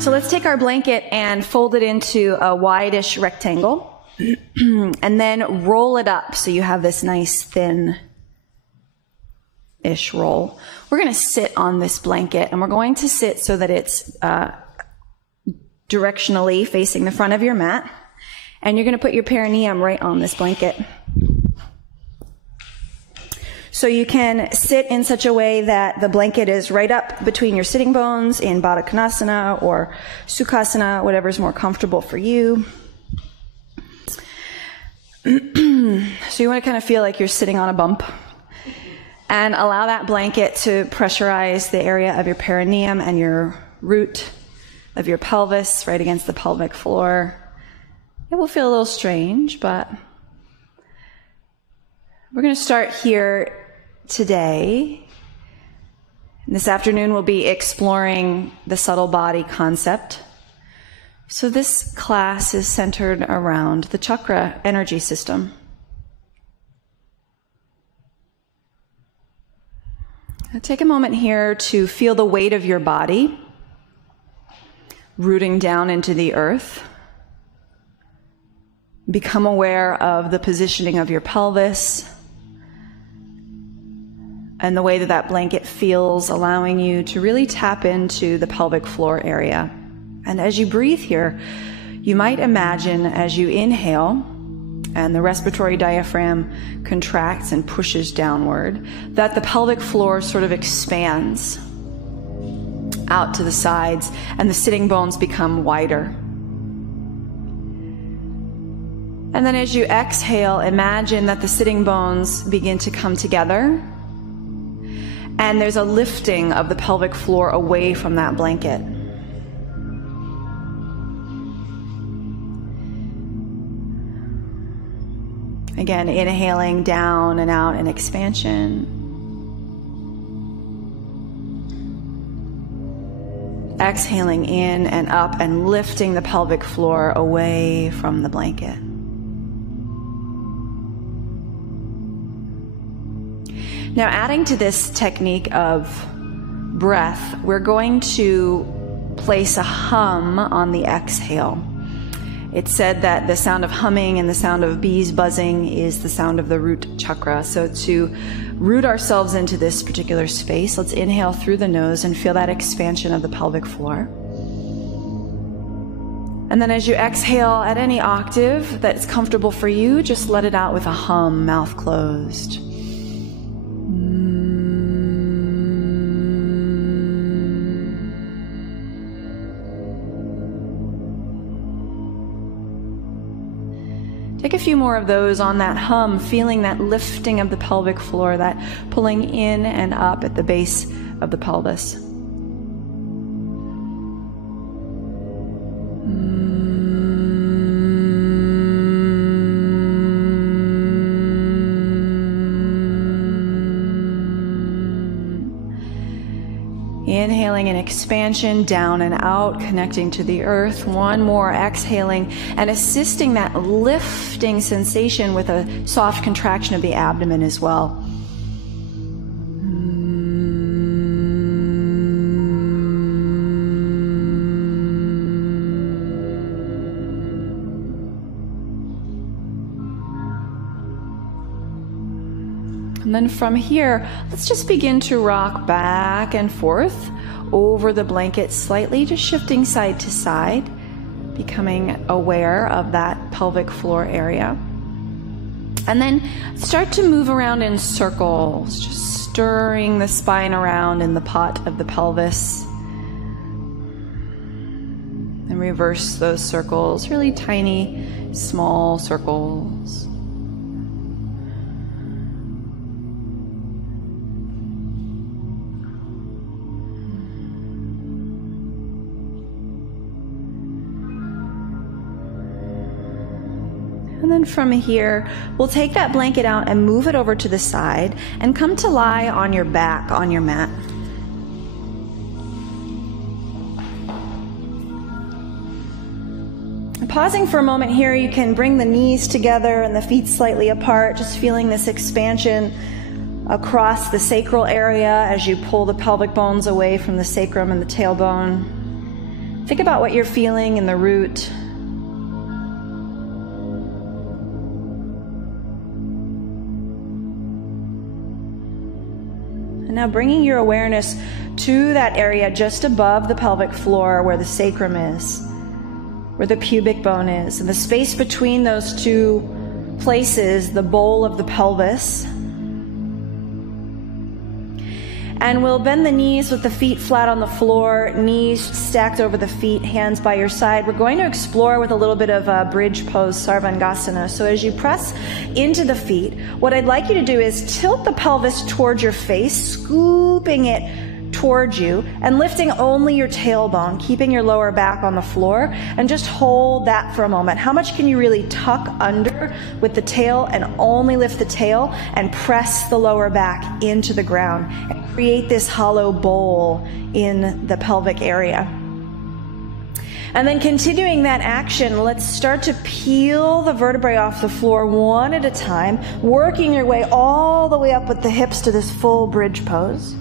So let's take our blanket and fold it into a wide-ish rectangle and then roll it up so you have this nice thin-ish roll. We're going to sit on this blanket, and we're going to sit so that it's directionally facing the front of your mat, and you're going to put your perineum right on this blanket. So you can sit in such a way that the blanket is right up between your sitting bones in Baddha Konasana or Sukhasana, whatever's more comfortable for you. So you want to kind of feel like you're sitting on a bump, and allow that blanket to pressurize the area of your perineum and your root of your pelvis right against the pelvic floor. It will feel a little strange, but we're going to start here today. This afternoon we'll be exploring the subtle body concept. So this class is centered around the chakra energy system. Now take a moment here to feel the weight of your body rooting down into the earth. Become aware of the positioning of your pelvis and the way that that blanket feels, allowing you to really tap into the pelvic floor area. And as you breathe here, you might imagine as you inhale and the respiratory diaphragm contracts and pushes downward, that the pelvic floor sort of expands out to the sides and the sitting bones become wider. And then as you exhale, imagine that the sitting bones begin to come together, and there's a lifting of the pelvic floor away from that blanket. Again, inhaling down and out in expansion. Exhaling in and up and lifting the pelvic floor away from the blanket. Now, adding to this technique of breath, we're going to place a hum on the exhale. It's said that the sound of humming and the sound of bees buzzing is the sound of the root chakra. So to root ourselves into this particular space, let's inhale through the nose and feel that expansion of the pelvic floor. And then as you exhale at any octave that's comfortable for you, just let it out with a hum, mouth closed. Take a few more of those on that hum, feeling that lifting of the pelvic floor, that pulling in and up at the base of the pelvis. Inhaling in expansion, down and out, connecting to the earth. One more, exhaling and assisting that lifting sensation with a soft contraction of the abdomen as well. And then from here, let's just begin to rock back and forth over the blanket slightly, just shifting side to side, becoming aware of that pelvic floor area. And then start to move around in circles, just stirring the spine around in the pot of the pelvis. And reverse those circles, really tiny, small circles. And then from here, we'll take that blanket out and move it over to the side and come to lie on your back on your mat. Pausing for a moment here, you can bring the knees together and the feet slightly apart, just feeling this expansion across the sacral area as you pull the pelvic bones away from the sacrum and the tailbone. Think about what you're feeling in the root. And now bringing your awareness to that area just above the pelvic floor where the sacrum is, where the pubic bone is, and the space between those two places, the bowl of the pelvis. And we'll bend the knees with the feet flat on the floor, knees stacked over the feet, hands by your side. We're going to explore with a little bit of a bridge pose, Sarvangasana. So as you press into the feet, what I'd like you to do is tilt the pelvis towards your face, scooping it towards you and lifting only your tailbone, keeping your lower back on the floor, and just hold that for a moment. How much can you really tuck under with the tail and only lift the tail and press the lower back into the ground and create this hollow bowl in the pelvic area? And then continuing that action, let's start to peel the vertebrae off the floor one at a time, working your way all the way up with the hips to this full bridge pose.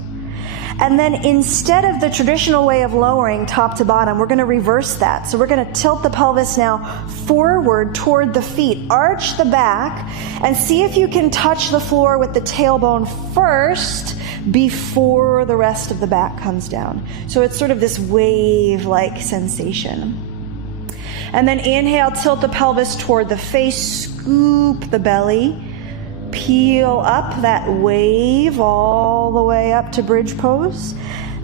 And then instead of the traditional way of lowering top to bottom, we're going to reverse that. So we're going to tilt the pelvis now forward toward the feet, arch the back, and see if you can touch the floor with the tailbone first before the rest of the back comes down. So it's sort of this wave-like sensation. And then inhale, tilt the pelvis toward the face, scoop the belly, peel up that wave all the way up to bridge pose.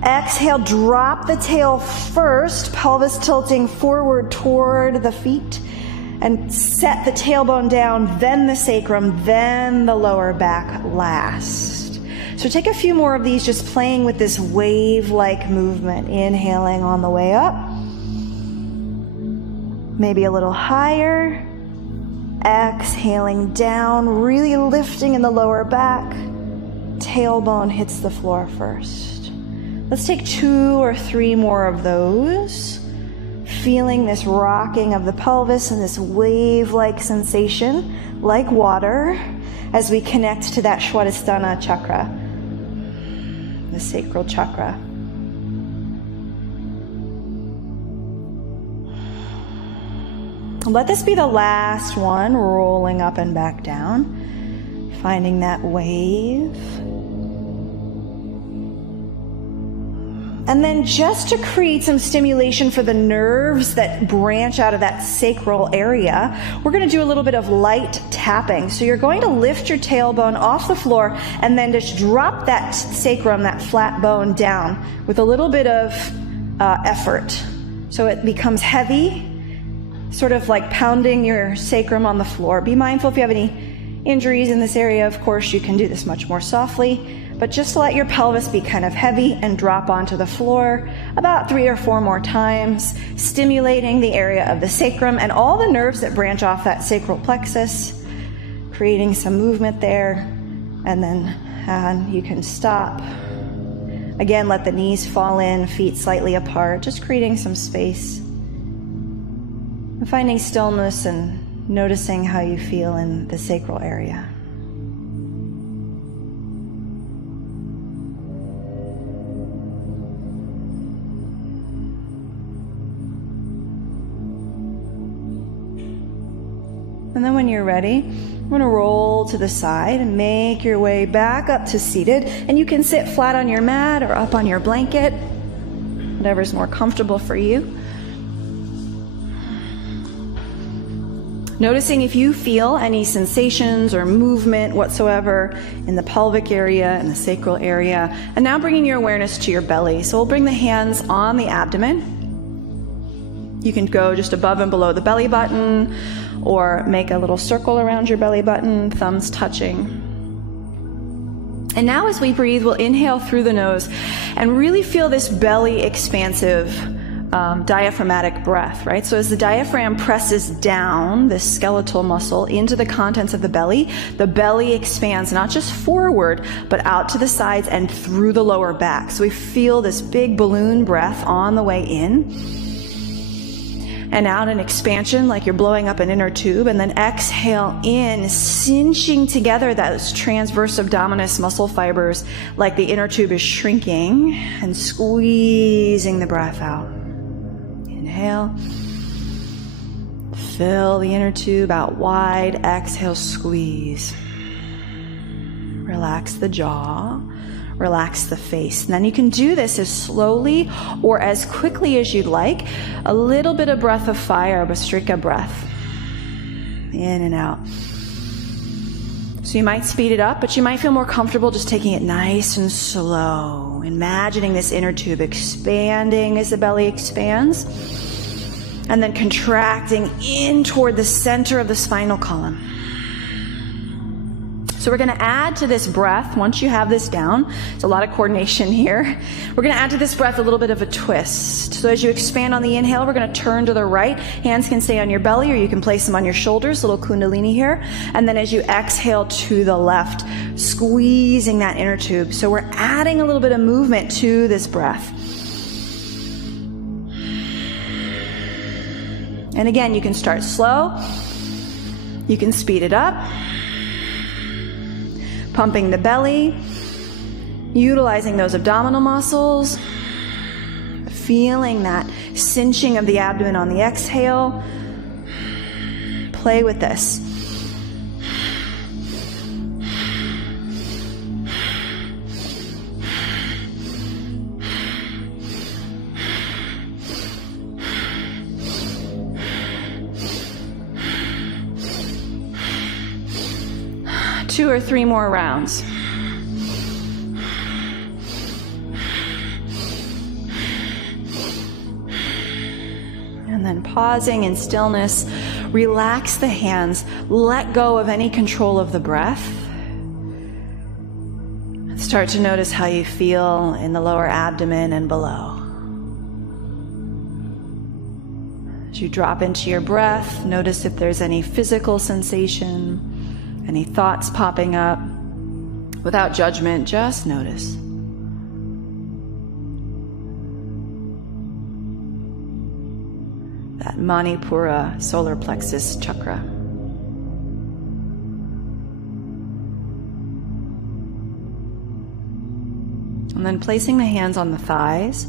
Exhale, drop the tail first, pelvis tilting forward toward the feet, and set the tailbone down, then the sacrum, then the lower back last. So take a few more of these, just playing with this wave-like movement. Inhaling on the way up, maybe a little higher. Exhaling down, really lifting in the lower back. Tailbone hits the floor first. Let's take 2 or 3 more of those. Feeling this rocking of the pelvis and this wave-like sensation, like water, as we connect to that Swadhisthana chakra, the sacral chakra. Let this be the last one, rolling up and back down, finding that wave. And then just to create some stimulation for the nerves that branch out of that sacral area, we're going to do a little bit of light tapping. So you're going to lift your tailbone off the floor and then just drop that sacrum, that flat bone, down with a little bit of effort. So it becomes heavy, sort of like pounding your sacrum on the floor. Be mindful if you have any injuries in this area. Of course, you can do this much more softly, but just let your pelvis be kind of heavy and drop onto the floor about 3 or 4 more times, stimulating the area of the sacrum and all the nerves that branch off that sacral plexus, creating some movement there. And then you can stop. Again, let the knees fall in, feet slightly apart, just creating some space. And finding stillness and noticing how you feel in the sacral area. And then when you're ready, I'm going to roll to the side and make your way back up to seated. And you can sit flat on your mat or up on your blanket, whatever's more comfortable for you. Noticing if you feel any sensations or movement whatsoever in the pelvic area and the sacral area. And now bringing your awareness to your belly. So we'll bring the hands on the abdomen. You can go just above and below the belly button, or make a little circle around your belly button, thumbs touching. And now as we breathe, we'll inhale through the nose and really feel this belly expansive diaphragmatic breath, right? So as the diaphragm presses down, this skeletal muscle, into the contents of the belly expands not just forward, but out to the sides and through the lower back. So we feel this big balloon breath on the way in. And out an expansion like you're blowing up an inner tube, and then exhale in, cinching together those transverse abdominis muscle fibers like the inner tube is shrinking, and squeezing the breath out. Inhale. Fill the inner tube out wide. Exhale, squeeze. Relax the jaw. Relax the face. And then you can do this as slowly or as quickly as you'd like. A little bit of breath of fire, Bhastrika breath. In and out. So you might speed it up, but you might feel more comfortable just taking it nice and slow. Imagining this inner tube expanding as the belly expands. And then contracting in toward the center of the spinal column. So we're going to add to this breath, once you have this down, it's a lot of coordination here. We're going to add to this breath a little bit of a twist. So as you expand on the inhale, we're going to turn to the right. Hands can stay on your belly or you can place them on your shoulders, a little kundalini here. And then as you exhale to the left, squeezing that inner tube. So we're adding a little bit of movement to this breath. And again, you can start slow. You can speed it up. Pumping the belly, utilizing those abdominal muscles, feeling that cinching of the abdomen on the exhale. Play with this. Two or three more rounds. And then pausing in stillness, relax the hands, let go of any control of the breath. And start to notice how you feel in the lower abdomen and below. As you drop into your breath, notice if there's any physical sensation. Any thoughts popping up? Without judgment, just notice. That Manipura solar plexus chakra. And then placing the hands on the thighs.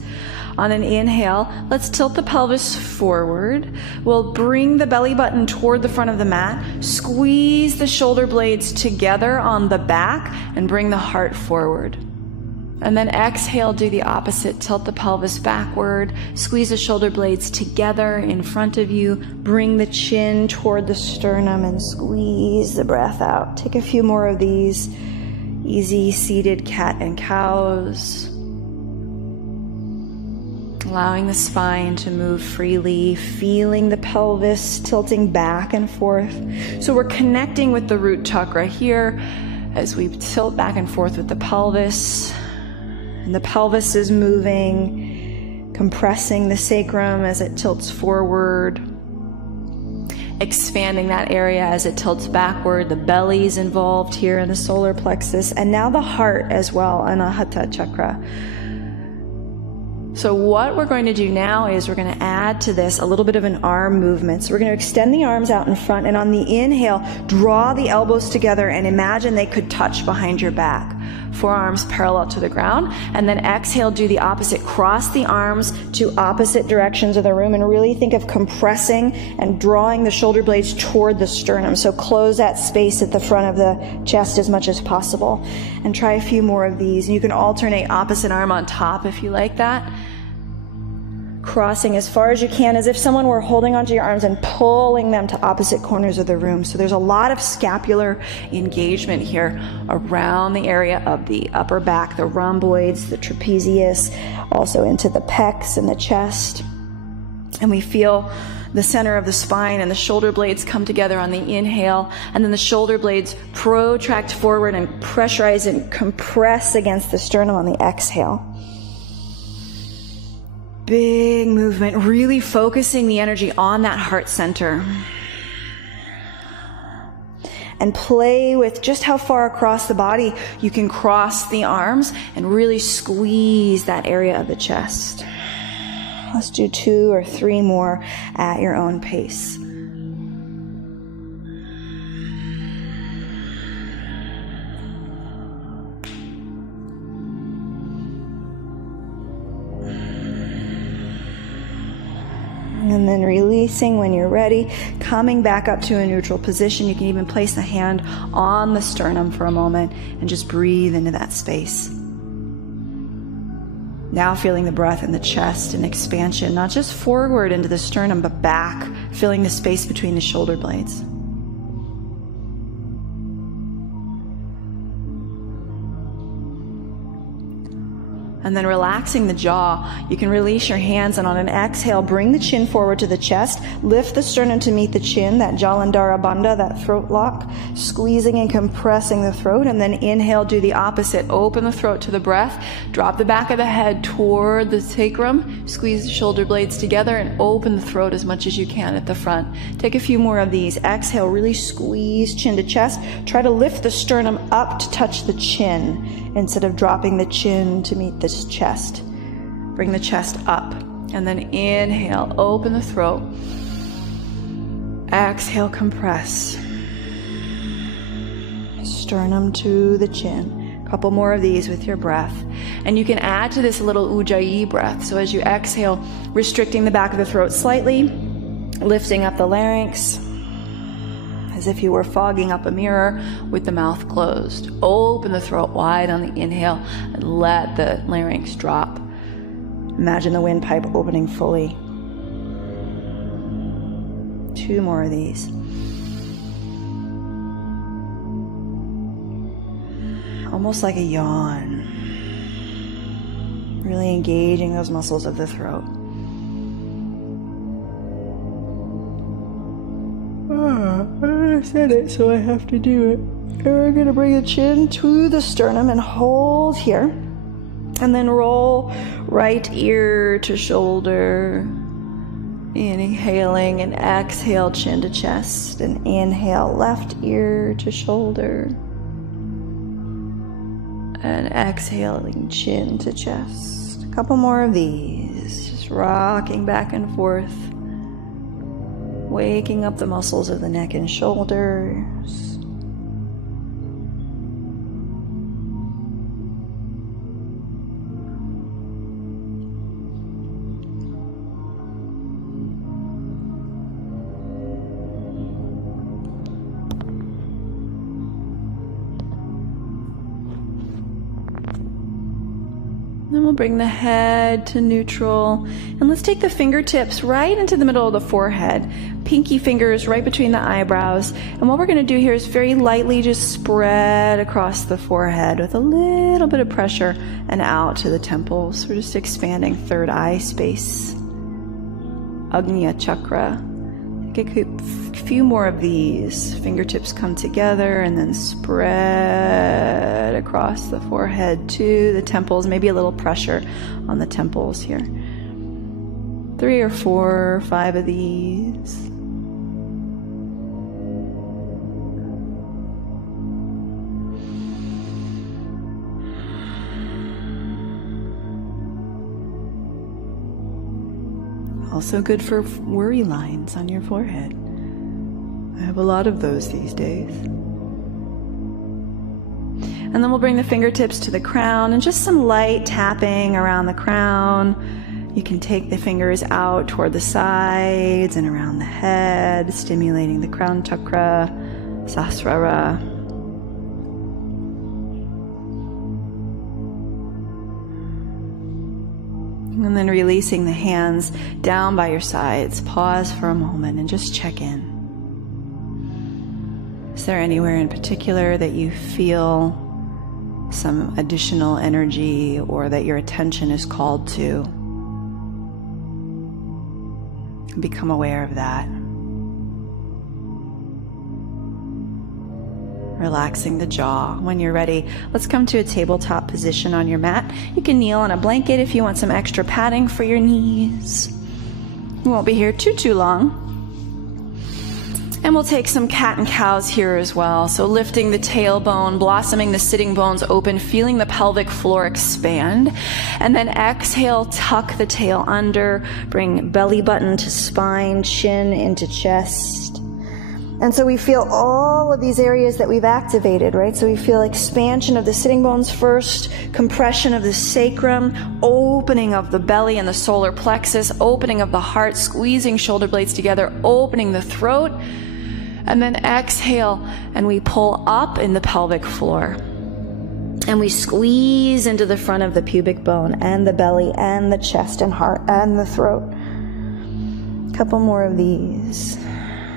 On an inhale, let's tilt the pelvis forward. We'll bring the belly button toward the front of the mat. Squeeze the shoulder blades together on the back and bring the heart forward. And then exhale, do the opposite. Tilt the pelvis backward. Squeeze the shoulder blades together in front of you. Bring the chin toward the sternum and squeeze the breath out. Take a few more of these. Easy seated cat and cows. Allowing the spine to move freely, feeling the pelvis tilting back and forth. So we're connecting with the root chakra here as we tilt back and forth with the pelvis. And the pelvis is moving, compressing the sacrum as it tilts forward. Expanding that area as it tilts backward. The belly is involved here in the solar plexus. And now the heart as well, Anahata chakra. So what we're going to do now is we're going to add to this a little bit of an arm movement. So we're going to extend the arms out in front, and on the inhale, draw the elbows together and imagine they could touch behind your back. Forearms parallel to the ground. And then exhale, do the opposite. Cross the arms to opposite directions of the room and really think of compressing and drawing the shoulder blades toward the sternum. So close that space at the front of the chest as much as possible. And try a few more of these. And you can alternate opposite arm on top if you like that. Crossing as far as you can, as if someone were holding onto your arms and pulling them to opposite corners of the room. So there's a lot of scapular engagement here around the area of the upper back, the rhomboids, the trapezius, also into the pecs and the chest. And we feel the center of the spine and the shoulder blades come together on the inhale, and then the shoulder blades protract forward and pressurize and compress against the sternum on the exhale. Big movement, really focusing the energy on that heart center. And play with just how far across the body you can cross the arms and really squeeze that area of the chest. Let's do 2 or 3 more at your own pace. and then releasing when you're ready, coming back up to a neutral position. You can even place the hand on the sternum for a moment and just breathe into that space. Now feeling the breath in the chest and expansion, not just forward into the sternum, but back, filling the space between the shoulder blades. And then relaxing the jaw, you can release your hands, and on an exhale, bring the chin forward to the chest, lift the sternum to meet the chin, that Jalandhara Bandha, that throat lock, squeezing and compressing the throat, and then inhale, do the opposite. Open the throat to the breath, drop the back of the head toward the sacrum, squeeze the shoulder blades together, and open the throat as much as you can at the front. Take a few more of these. Exhale, really squeeze chin to chest. Try to lift the sternum up to touch the chin instead of dropping the chin to meet the chest. Bring the chest up, and then inhale, open the throat. Exhale, compress. Sternum to the chin. A couple more of these with your breath. And you can add to this a little ujjayi breath. So as you exhale, restricting the back of the throat slightly, lifting up the larynx, as if you were fogging up a mirror with the mouth closed. Open the throat wide on the inhale and let the larynx drop. Imagine the windpipe opening fully. 2 more of these. Almost like a yawn. Really engaging those muscles of the throat. I said it, so I have to do it. And we're going to bring the chin to the sternum and hold here. And then roll right ear to shoulder. Inhaling and exhale, chin to chest. And inhale, left ear to shoulder. And exhaling, chin to chest. A couple more of these. Just rocking back and forth. Waking up the muscles of the neck and shoulders. Then we'll bring the head to neutral. And let's take the fingertips right into the middle of the forehead. Pinky fingers right between the eyebrows. And what we're going to do here is very lightly just spread across the forehead with a little bit of pressure and out to the temples. We're just expanding third eye space. Agnya Chakra. Take a few more of these. Fingertips come together and then spread across the forehead to the temples. Maybe a little pressure on the temples here. 3 or 4 or 5 of these. Also good for worry lines on your forehead. I have a lot of those these days. And then we'll bring the fingertips to the crown and just some light tapping around the crown. You can take the fingers out toward the sides and around the head, stimulating the crown chakra, sahasrara. And then releasing the hands down by your sides. Pause for a moment and just check in. Is there anywhere in particular that you feel some additional energy or that your attention is called to? Become aware of that. Relaxing the jaw. When you're ready, let's come to a tabletop position on your mat. You can kneel on a blanket if you want some extra padding for your knees. We won't be here too long. And we'll take some cat and cows here as well. So lifting the tailbone, blossoming the sitting bones open, feeling the pelvic floor expand. And then exhale, tuck the tail under, bring belly button to spine, chin into chest. And so we feel all of these areas that we've activated, right? So we feel expansion of the sitting bones first, compression of the sacrum, opening of the belly and the solar plexus, opening of the heart, squeezing shoulder blades together, opening the throat, and then exhale, and we pull up in the pelvic floor. And we squeeze into the front of the pubic bone and the belly and the chest and heart and the throat. A couple more of these.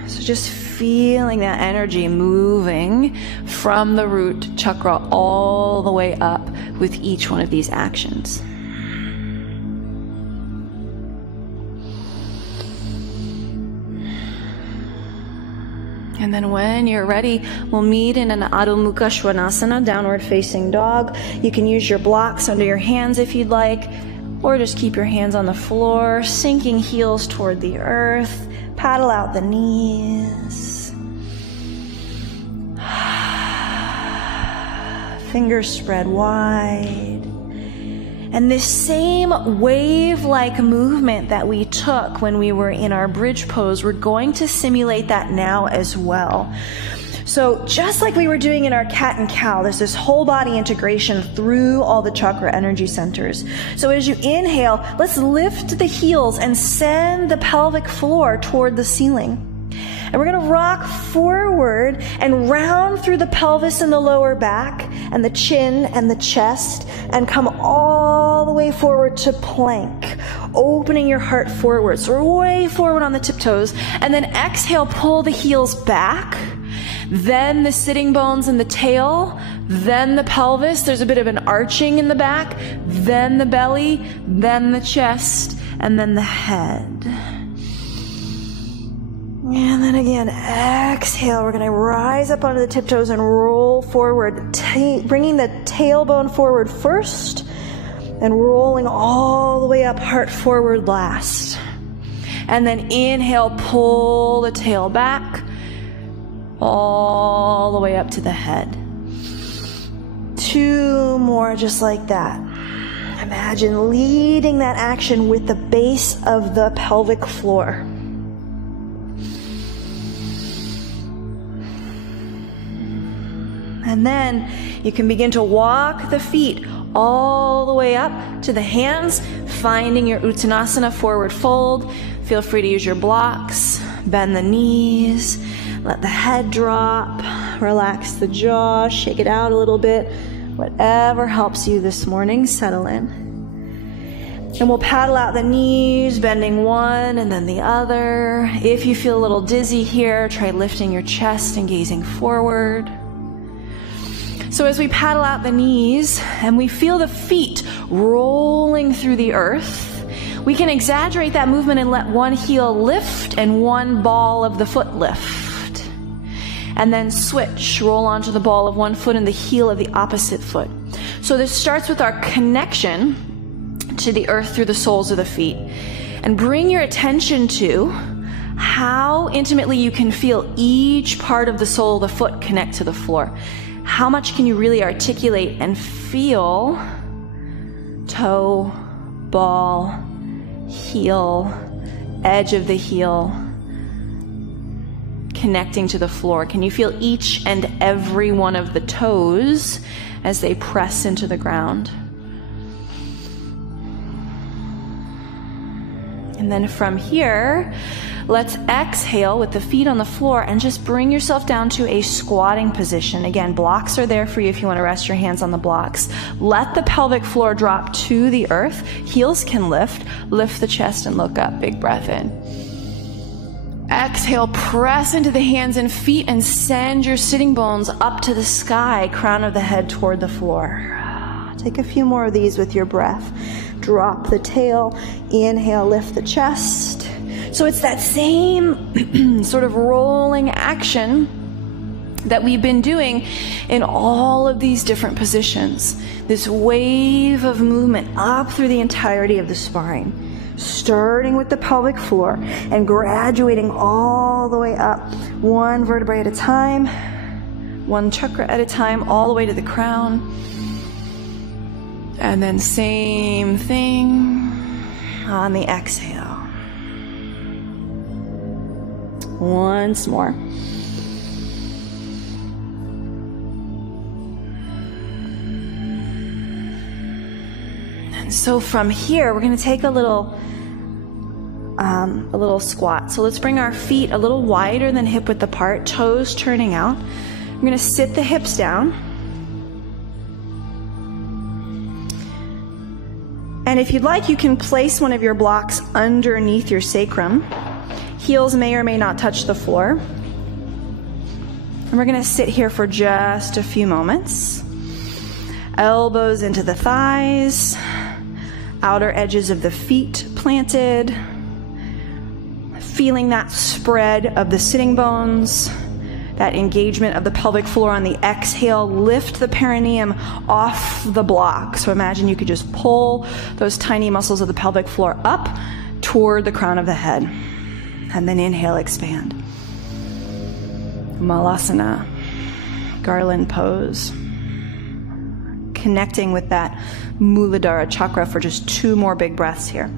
So just feeling that energy moving from the root chakra all the way up with each one of these actions. And then when you're ready, we'll meet in an Adho Mukha Svanasana, downward facing dog. You can use your blocks under your hands if you'd like, or just keep your hands on the floor, sinking heels toward the earth. Paddle out the knees. Fingers spread wide. And this same wave-like movement that we took when we were in our bridge pose, we're going to simulate that now as well. So just like we were doing in our cat and cow, there's this whole body integration through all the chakra energy centers. So as you inhale, let's lift the heels and send the pelvic floor toward the ceiling. And we're going to rock forward and round through the pelvis and the lower back and the chin and the chest and come all the way forward to plank, opening your heart forward. So we're way forward on the tiptoes. And then exhale, pull the heels back. Then the sitting bones and the tail, then the pelvis, there's a bit of an arching in the back, then the belly, then the chest, and then the head. And then again, exhale, we're going to rise up onto the tiptoes and roll forward, bringing the tailbone forward first, and rolling all the way up, heart forward last. And then inhale, pull the tail back, all the way up to the head. 2 more just like that. Imagine leading that action with the base of the pelvic floor. And then you can begin to walk the feet all the way up to the hands, finding your Uttanasana forward fold. Feel free to use your blocks, bend the knees, let the head drop, relax the jaw, shake it out a little bit. Whatever helps you this morning, settle in. And we'll paddle out the knees, bending one and then the other. If you feel a little dizzy here, try lifting your chest and gazing forward. So as we paddle out the knees and we feel the feet rolling through the earth, we can exaggerate that movement and let one heel lift and one ball of the foot lift. And then switch, roll onto the ball of one foot and the heel of the opposite foot. So this starts with our connection to the earth through the soles of the feet. And bring your attention to how intimately you can feel each part of the sole of the foot connect to the floor. How much can you really articulate and feel toe, ball, heel, edge of the heel, connecting to the floor? Can you feel each and every one of the toes as they press into the ground? And then from here, let's exhale with the feet on the floor and just bring yourself down to a squatting position. Again, blocks are there for you if you want to rest your hands on the blocks. Let the pelvic floor drop to the earth. Heels can lift. Lift the chest and look up. Big breath in. Exhale, press into the hands and feet and send your sitting bones up to the sky, crown of the head toward the floor. Take a few more of these with your breath. Drop the tail, inhale, lift the chest. So it's that same sort of rolling action that we've been doing in all of these different positions. This wave of movement up through the entirety of the spine, starting with the pelvic floor and graduating all the way up, one vertebrae at a time, one chakra at a time, all the way to the crown. And then same thing on the exhale. Once more. So from here, we're going to take a little squat. So let's bring our feet a little wider than hip width apart, toes turning out. We're going to sit the hips down. And if you'd like, you can place one of your blocks underneath your sacrum. Heels may or may not touch the floor. And we're going to sit here for just a few moments. Elbows into the thighs, outer edges of the feet planted, feeling that spread of the sitting bones, that engagement of the pelvic floor on the exhale. Lift the perineum off the block. So imagine you could just pull those tiny muscles of the pelvic floor up toward the crown of the head. And then inhale, expand. Malasana, garland pose. Connecting with that Muladhara chakra for just 2 more big breaths here.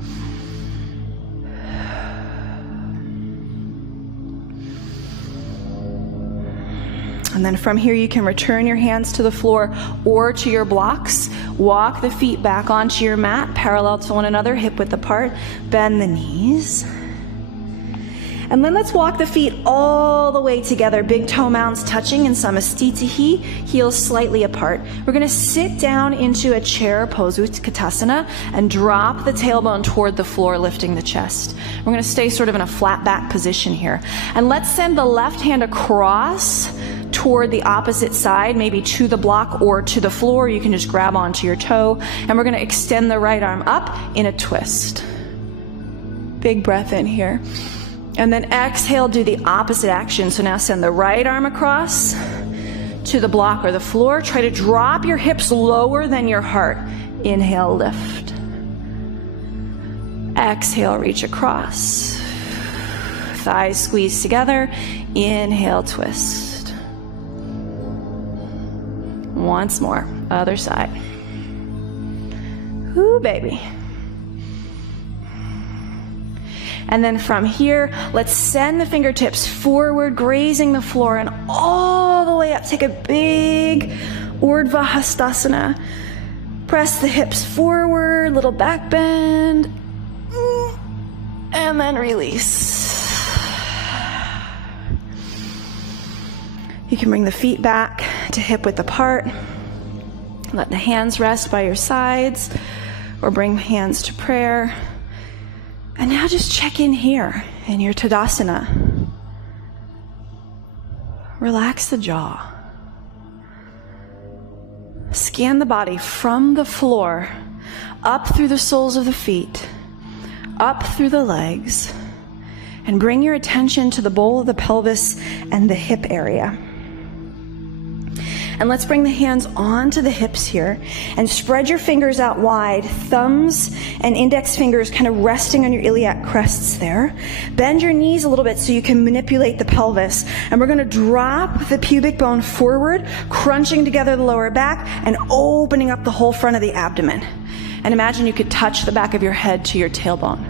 And then from here, you can return your hands to the floor or to your blocks. Walk the feet back onto your mat, parallel to one another, hip width apart. Bend the knees. And then let's walk the feet all the way together, big toe mounds touching in Samastitihi, heels slightly apart. We're going to sit down into a chair pose, Utkatasana, and drop the tailbone toward the floor, lifting the chest. We're going to stay sort of in a flat back position here. And let's send the left hand across toward the opposite side, maybe to the block or to the floor. You can just grab onto your toe. And we're going to extend the right arm up in a twist. Big breath in here. And then exhale, do the opposite action. So now send the right arm across to the block or the floor. Try to drop your hips lower than your heart. Inhale, lift. Exhale, reach across. Thighs squeeze together. Inhale, twist. Once more, other side. Ooh, baby. And then from here, let's send the fingertips forward, grazing the floor, and all the way up. Take a big Urdhva Hastasana. Press the hips forward, little back bend, and then release. You can bring the feet back to hip width apart. Let the hands rest by your sides, or bring hands to prayer. And now just check in here in your Tadasana. Relax the jaw. Scan the body from the floor, up through the soles of the feet, up through the legs, and bring your attention to the bowl of the pelvis and the hip area. And let's bring the hands onto the hips here and spread your fingers out wide, thumbs and index fingers kind of resting on your iliac crests there. Bend your knees a little bit so you can manipulate the pelvis. And we're going to drop the pubic bone forward, crunching together the lower back and opening up the whole front of the abdomen. And imagine you could touch the back of your head to your tailbone.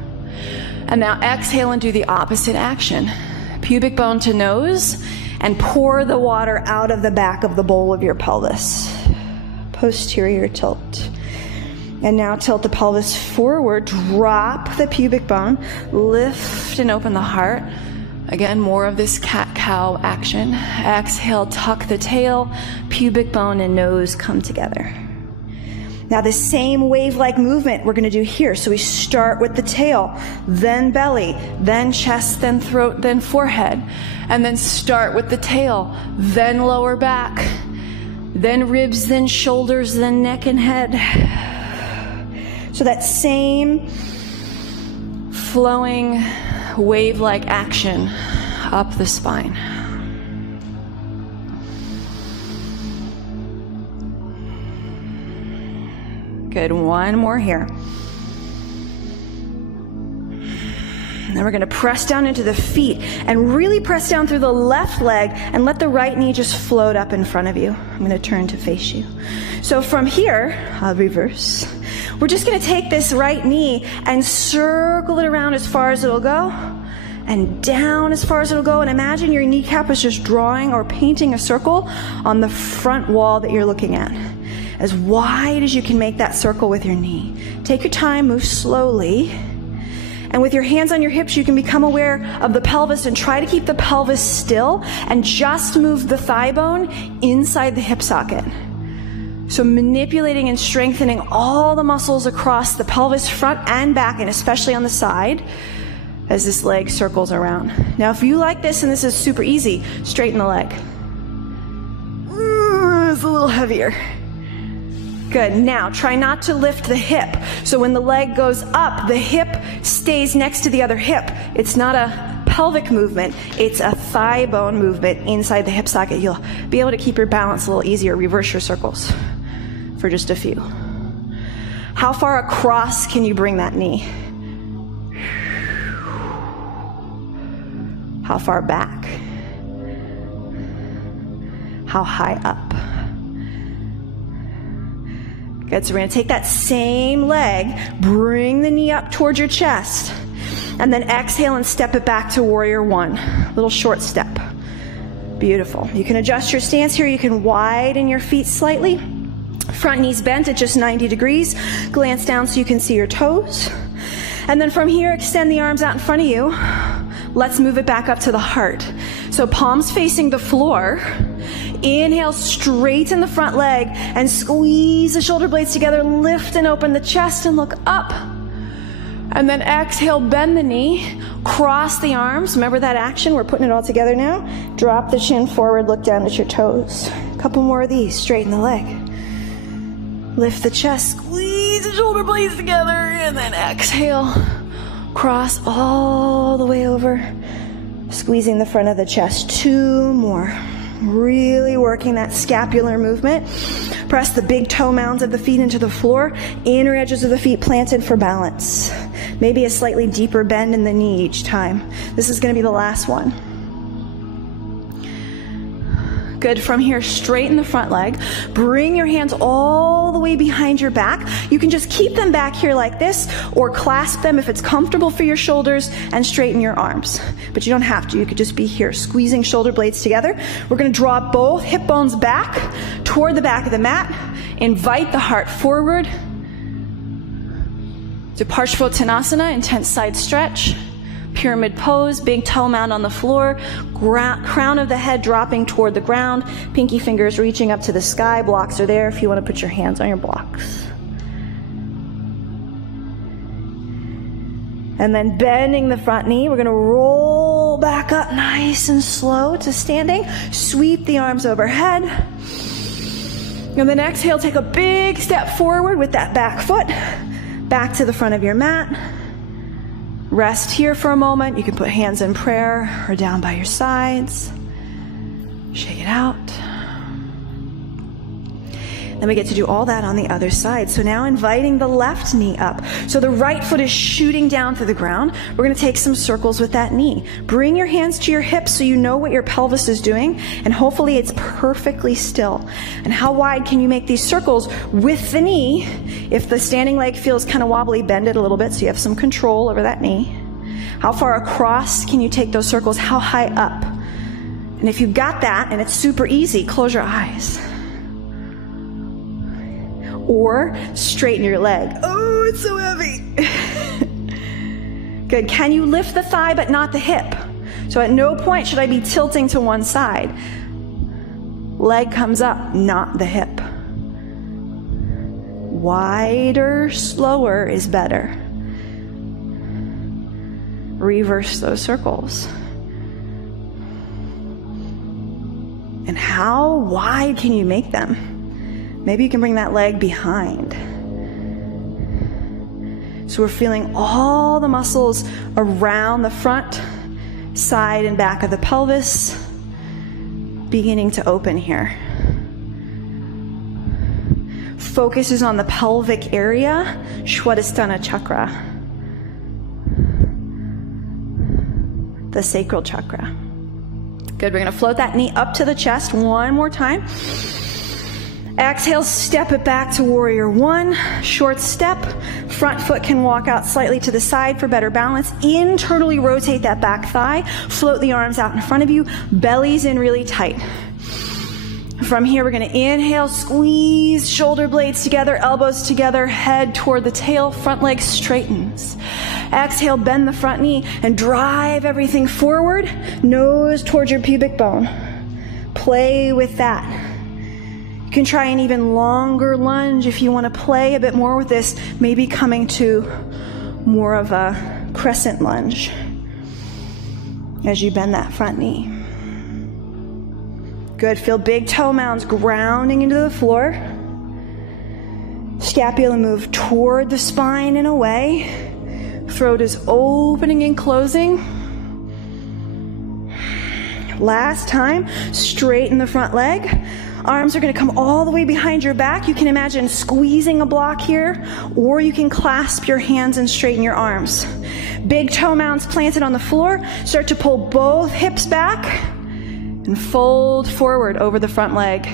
And now exhale and do the opposite action. Pubic bone to nose, and pour the water out of the back of the bowl of your pelvis. Posterior tilt. And now tilt the pelvis forward, drop the pubic bone, lift and open the heart. Again, more of this cat-cow action. Exhale, tuck the tail, pubic bone and nose come together. Now the same wave-like movement we're going to do here. So we start with the tail, then belly, then chest, then throat, then forehead. And then start with the tail, then lower back, then ribs, then shoulders, then neck and head. So that same flowing wave-like action up the spine. Good, one more here. And then we're going to press down into the feet and really press down through the left leg and let the right knee just float up in front of you. I'm going to turn to face you. So from here, I'll reverse. We're just going to take this right knee and circle it around as far as it'll go and down as far as it'll go. And imagine your kneecap is just drawing or painting a circle on the front wall that you're looking at. as wide as you can make that circle with your knee. Take your time, move slowly. And with your hands on your hips, you can become aware of the pelvis and try to keep the pelvis still and just move the thigh bone inside the hip socket. So manipulating and strengthening all the muscles across the pelvis, front and back, and especially on the side as this leg circles around. Now, if you like this and this is super easy, straighten the leg. It's a little heavier. Good. Now, try not to lift the hip. So when the leg goes up, the hip stays next to the other hip. It's not a pelvic movement. It's a thigh bone movement inside the hip socket. You'll be able to keep your balance a little easier. Reverse your circles for just a few. How far across can you bring that knee? How far back? How high up? Good, so we're gonna take that same leg, bring the knee up towards your chest, and then exhale and step it back to warrior one. Little short step. Beautiful. You can adjust your stance here. You can widen your feet slightly. Front knee's bent at just 90 degrees. Glance down so you can see your toes. And then from here, extend the arms out in front of you. Let's move it back up to the heart. So palms facing the floor. Inhale, straighten the front leg and squeeze the shoulder blades together. Lift and open the chest and look up. And then exhale, bend the knee, cross the arms. Remember that action? We're putting it all together now. Drop the chin forward, look down at your toes. A couple more of these. Straighten the leg. Lift the chest, squeeze the shoulder blades together, and then exhale. Cross all the way over, squeezing the front of the chest. Two more. Really working that scapular movement. Press the big toe mounds of the feet into the floor. Inner edges of the feet planted for balance. Maybe a slightly deeper bend in the knee each time. This is going to be the last one. Good. From here, straighten the front leg. Bring your hands all the way behind your back. You can just keep them back here like this, or clasp them if it's comfortable for your shoulders, and straighten your arms. But you don't have to. You could just be here, squeezing shoulder blades together. We're going to draw both hip bones back toward the back of the mat. Invite the heart forward. To Parshvottanasana, intense side stretch. Pyramid pose, big toe mound on the floor, crown of the head dropping toward the ground, pinky fingers reaching up to the sky. Blocks are there if you want to put your hands on your blocks. And then bending the front knee, we're going to roll back up nice and slow to standing. Sweep the arms overhead. And then exhale, take a big step forward with that back foot, back to the front of your mat. Rest here for a moment. You can put hands in prayer or down by your sides. Shake it out. Then we get to do all that on the other side. So now inviting the left knee up. So the right foot is shooting down to the ground. We're going to take some circles with that knee. Bring your hands to your hips so you know what your pelvis is doing, and hopefully it's perfectly still. And how wide can you make these circles with the knee? If the standing leg feels kind of wobbly, bend it a little bit so you have some control over that knee. How far across can you take those circles? How high up? And if you've got that and it's super easy, close your eyes. Or straighten your leg. Oh, it's so heavy. Good. Can you lift the thigh but not the hip? So at no point should I be tilting to one side. Leg comes up, not the hip. Wider, slower is better. Reverse those circles. And how wide can you make them? Maybe you can bring that leg behind. So we're feeling all the muscles around the front, side, and back of the pelvis beginning to open here. Focus is on the pelvic area, Swadhisthana chakra, the sacral chakra. Good, we're going to float that knee up to the chest one more time. Exhale, step it back to warrior one. Short step. Front foot can walk out slightly to the side for better balance. Internally rotate that back thigh. Float the arms out in front of you. Belly's in really tight. From here, we're going to inhale, squeeze shoulder blades together, elbows together, head toward the tail, front leg straightens. Exhale, bend the front knee and drive everything forward, nose towards your pubic bone. Play with that. You can try an even longer lunge if you want to play a bit more with this, maybe coming to more of a crescent lunge as you bend that front knee. Good, feel big toe mounds grounding into the floor. Scapula move toward the spine and away. Throat is opening and closing. Last time, straighten the front leg. Arms are going to come all the way behind your back. You can imagine squeezing a block here, or you can clasp your hands and straighten your arms. Big toe mounds planted on the floor. Start to pull both hips back and fold forward over the front leg.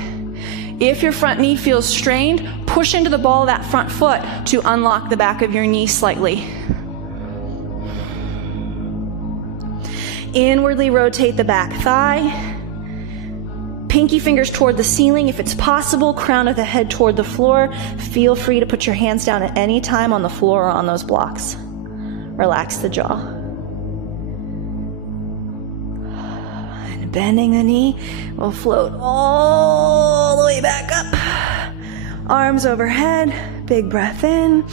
If your front knee feels strained, push into the ball of that front foot to unlock the back of your knee slightly. Inwardly rotate the back thigh. Pinky fingers toward the ceiling if it's possible. Crown of the head toward the floor. Feel free to put your hands down at any time on the floor or on those blocks. Relax the jaw. And bending the knee, we'll float all the way back up. Arms overhead. Big breath in.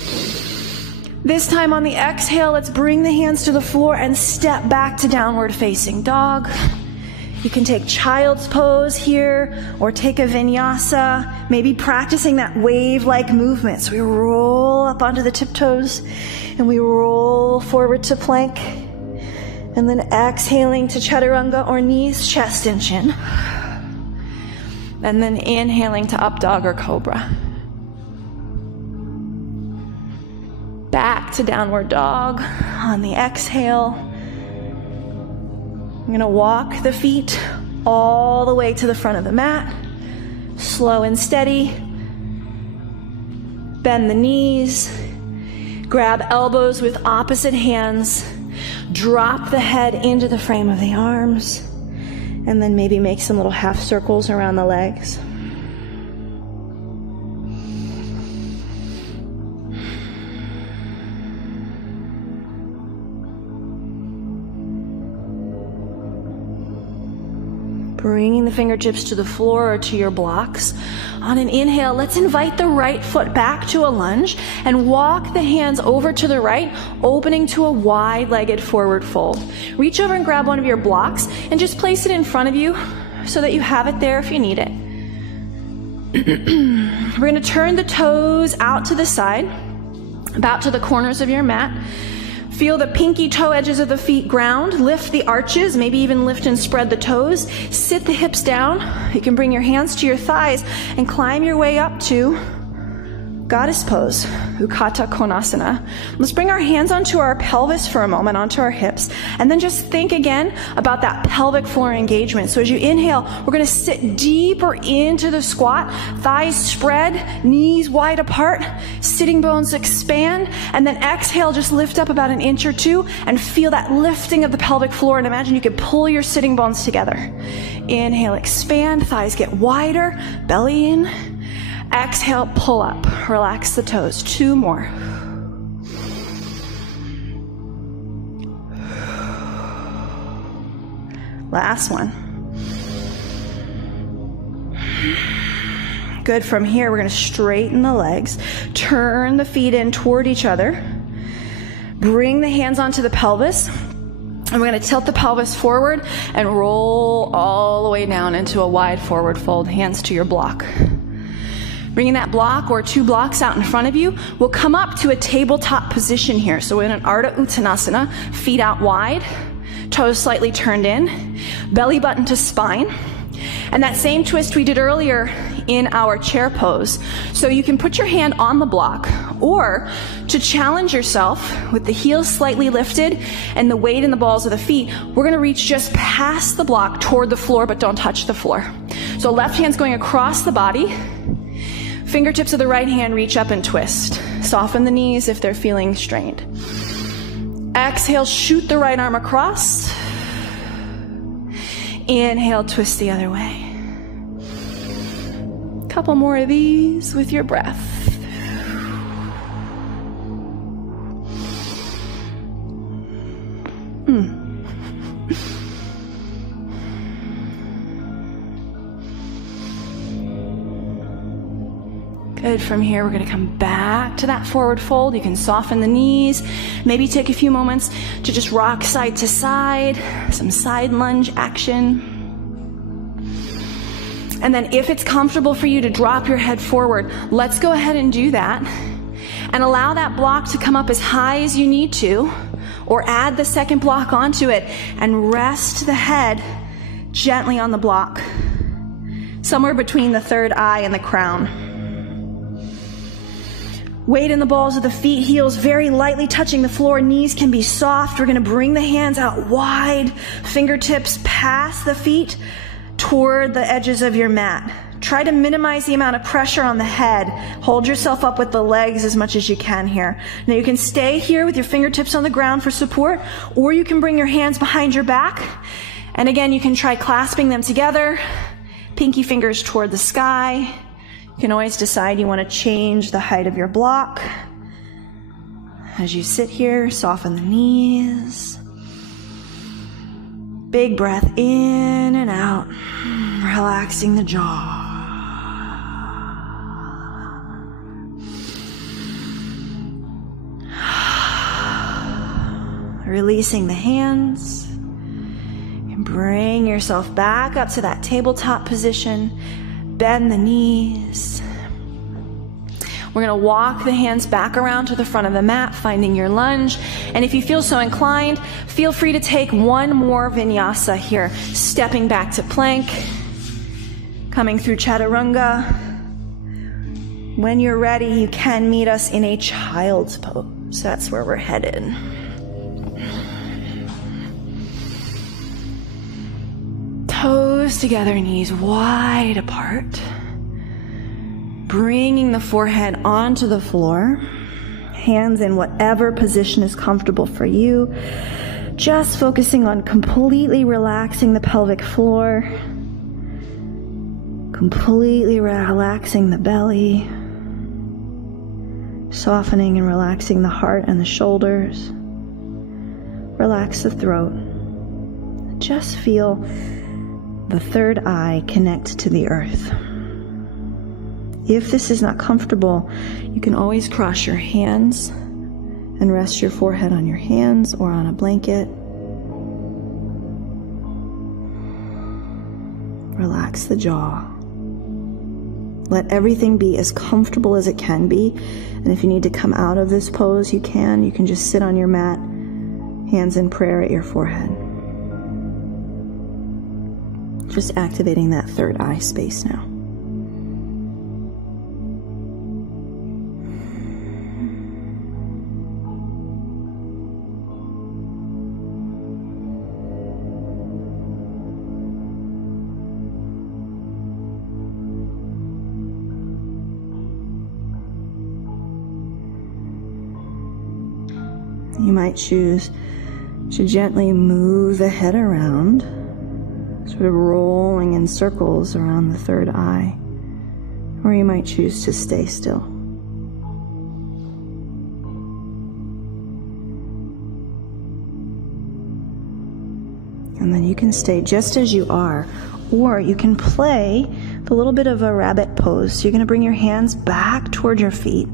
This time on the exhale, let's bring the hands to the floor and step back to downward facing dog. You can take child's pose here or take a vinyasa, maybe practicing that wave-like movement. So we roll up onto the tiptoes and we roll forward to plank. And then exhaling to chaturanga or knees, chest and chin. And then inhaling to up dog or cobra. Back to downward dog on the exhale. I'm going to walk the feet all the way to the front of the mat. Slow and steady. Bend the knees. Grab elbows with opposite hands. Drop the head into the frame of the arms. And then maybe make some little half circles around the legs. Bringing the fingertips to the floor or to your blocks. On an inhale, let's invite the right foot back to a lunge and walk the hands over to the right, opening to a wide-legged forward fold. Reach over and grab one of your blocks and just place it in front of you so that you have it there if you need it. We're going to turn the toes out to the side, about to the corners of your mat. Feel the pinky toe edges of the feet ground. Lift the arches, maybe even lift and spread the toes. Sit the hips down. You can bring your hands to your thighs and climb your way up to goddess pose, Ukkata Konasana. Let's bring our hands onto our pelvis for a moment, onto our hips, and then just think again about that pelvic floor engagement. So as you inhale, we're going to sit deeper into the squat, thighs spread, knees wide apart, sitting bones expand, and then exhale, just lift up about an inch or two and feel that lifting of the pelvic floor, and imagine you could pull your sitting bones together. Inhale, expand, thighs get wider, belly in. Exhale, pull up, relax the toes. 2 more. Last one. Good. From here, we're going to straighten the legs, turn the feet in toward each other, bring the hands onto the pelvis, and we're going to tilt the pelvis forward and roll all the way down into a wide forward fold, hands to your block. Bringing that block or 2 blocks out in front of you, we'll come up to a tabletop position here. So in an Ardha Uttanasana, feet out wide, toes slightly turned in, belly button to spine. And that same twist we did earlier in our chair pose. So you can put your hand on the block, or to challenge yourself with the heels slightly lifted and the weight in the balls of the feet, we're going to reach just past the block toward the floor, but don't touch the floor. So left hand's going across the body. Fingertips of the right hand reach up and twist. Soften the knees if they're feeling strained. Exhale, shoot the right arm across. Inhale, twist the other way. Couple more of these with your breath. Good. From here, we're going to come back to that forward fold. You can soften the knees. Maybe take a few moments to just rock side to side, some side lunge action. And then if it's comfortable for you to drop your head forward, let's go ahead and do that. And allow that block to come up as high as you need to, or add the second block onto it and rest the head gently on the block, somewhere between the third eye and the crown. Weight in the balls of the feet, heels very lightly touching the floor. Knees can be soft. We're going to bring the hands out wide, fingertips past the feet toward the edges of your mat. Try to minimize the amount of pressure on the head. Hold yourself up with the legs as much as you can here. Now you can stay here with your fingertips on the ground for support, or you can bring your hands behind your back. And again, you can try clasping them together, pinky fingers toward the sky. You can always decide you want to change the height of your block. As you sit here, soften the knees. Big breath in and out, relaxing the jaw. Releasing the hands. And bring yourself back up to that tabletop position. Bend the knees. We're going to walk the hands back around to the front of the mat, finding your lunge. And if you feel so inclined, feel free to take one more vinyasa here. Stepping back to plank, coming through chaturanga. When you're ready, you can meet us in a child's pose. That's where we're headed. Toes together, knees wide apart. Bringing the forehead onto the floor. Hands in whatever position is comfortable for you. Just focusing on completely relaxing the pelvic floor. Completely relaxing the belly. Softening and relaxing the heart and the shoulders. Relax the throat. Just feel the third eye connect to the earth. If this is not comfortable, you can always cross your hands and rest your forehead on your hands or on a blanket. Relax the jaw. Let everything be as comfortable as it can be. And if you need to come out of this pose, you can. You can just sit on your mat, hands in prayer at your forehead. Just activating that third eye space now. You might choose to gently move the head around, sort of rolling in circles around the third eye, or you might choose to stay still. And then you can stay just as you are, or you can play the little bit of a rabbit pose. So you're going to bring your hands back toward your feet.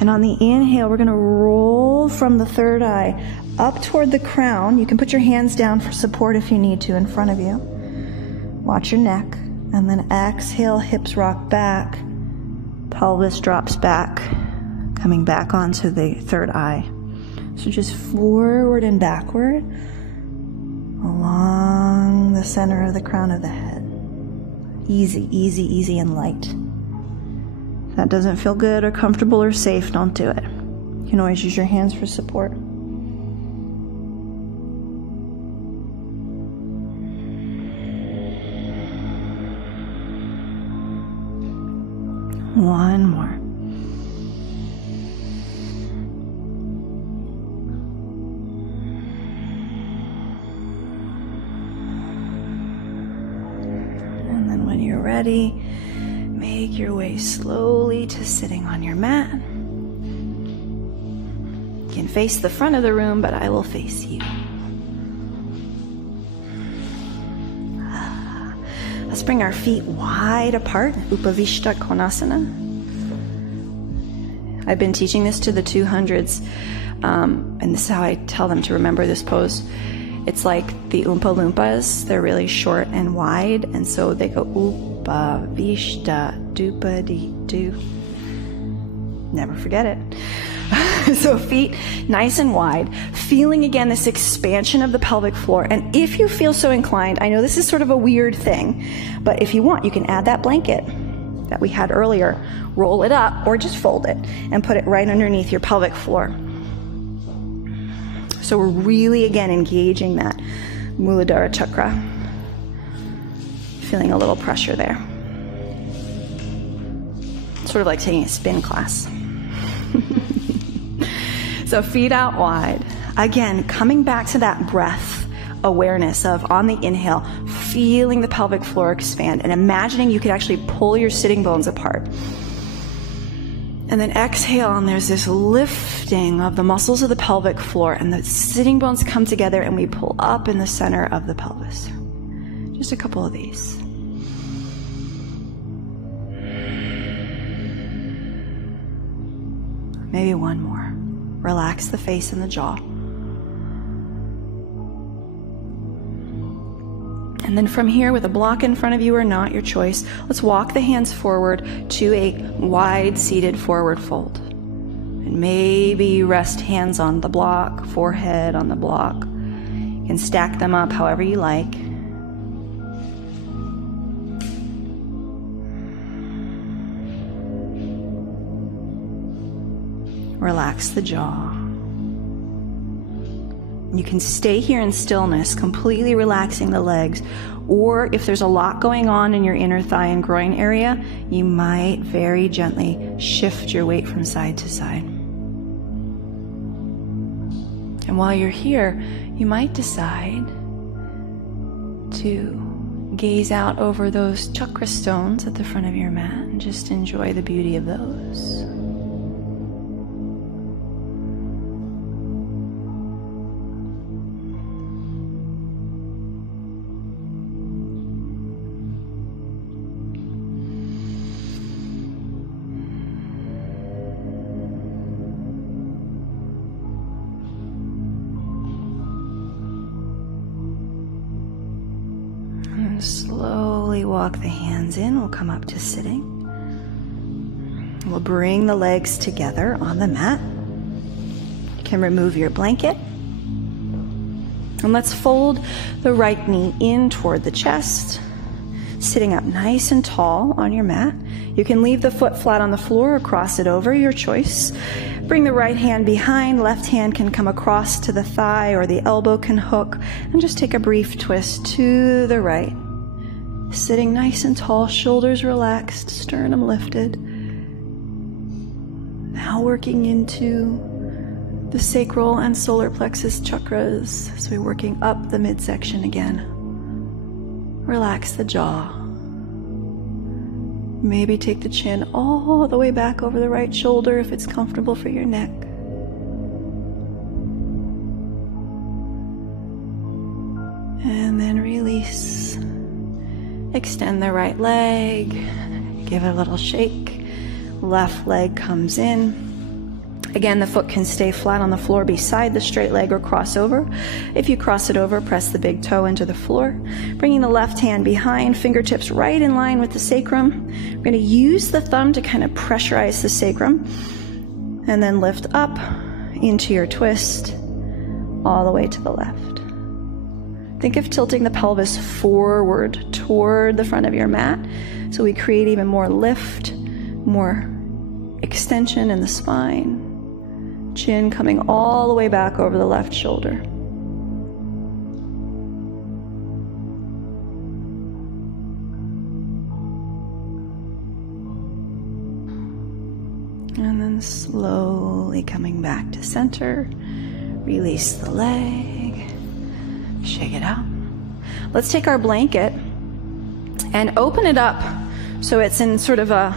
And on the inhale, we're going to roll from the third eye up toward the crown. You can put your hands down for support if you need to in front of you. Watch your neck. And then exhale, hips rock back. Pelvis drops back, coming back onto the third eye. So just forward and backward along the center of the crown of the head. Easy, easy, easy and light. If that doesn't feel good or comfortable or safe, don't do it. You can always use your hands for support. One more. And then when you're ready, Make your way slowly to sitting on your mat. You can face the front of the room, but I will face you. Let's bring our feet wide apart, Upavishta Konasana. I've been teaching this to the 200s, and this is how I tell them to remember this pose. It's like the Oompa Loompas. They're really short and wide, and so they go Upavishta Doopa-dee-doo. Never forget it. So feet nice and wide, feeling again this expansion of the pelvic floor. And if you feel so inclined, I know this is sort of a weird thing, but if you want, you can add that blanket that we had earlier, roll it up or just fold it and put it right underneath your pelvic floor. So we're really again engaging that Muladhara chakra. Feeling a little pressure there. Sort of like taking a spin class. So feet out wide. Again, coming back to that breath awareness of on the inhale, feeling the pelvic floor expand and imagining you could actually pull your sitting bones apart. And then exhale, and there's this lifting of the muscles of the pelvic floor, and the sitting bones come together and we pull up in the center of the pelvis. Just a couple of these. Maybe one more. Relax the face and the jaw. And then from here, with a block in front of you or not, your choice, let's walk the hands forward to a wide seated forward fold. And maybe rest hands on the block, forehead on the block. You can stack them up however you like. Relax the jaw. You can stay here in stillness, completely relaxing the legs, or if there's a lot going on in your inner thigh and groin area, you might very gently shift your weight from side to side. And while you're here, you might decide to gaze out over those chakra stones at the front of your mat and just enjoy the beauty of those. Slowly walk the hands in. We'll come up to sitting. We'll bring the legs together on the mat. You can remove your blanket. And let's fold the right knee in toward the chest, sitting up nice and tall on your mat. You can leave the foot flat on the floor or cross it over, your choice. Bring the right hand behind, left hand can come across to the thigh or the elbow can hook, and just take a brief twist to the right. Sitting nice and tall, shoulders relaxed, sternum lifted. Now working into the sacral and solar plexus chakras. So we're working up the midsection again. Relax the jaw. Maybe take the chin all the way back over the right shoulder if it's comfortable for your neck. And then release. Extend the right leg. Give it a little shake. Left leg comes in. Again, the foot can stay flat on the floor beside the straight leg or cross over. If you cross it over, press the big toe into the floor. Bringing the left hand behind, fingertips right in line with the sacrum. We're going to use the thumb to kind of pressurize the sacrum. And then lift up into your twist all the way to the left. Think of tilting the pelvis forward toward the front of your mat. So we create even more lift, more extension in the spine. Chin coming all the way back over the left shoulder. And then slowly coming back to center. Release the leg. Shake it out. Let's take our blanket and open it up So it's in sort of an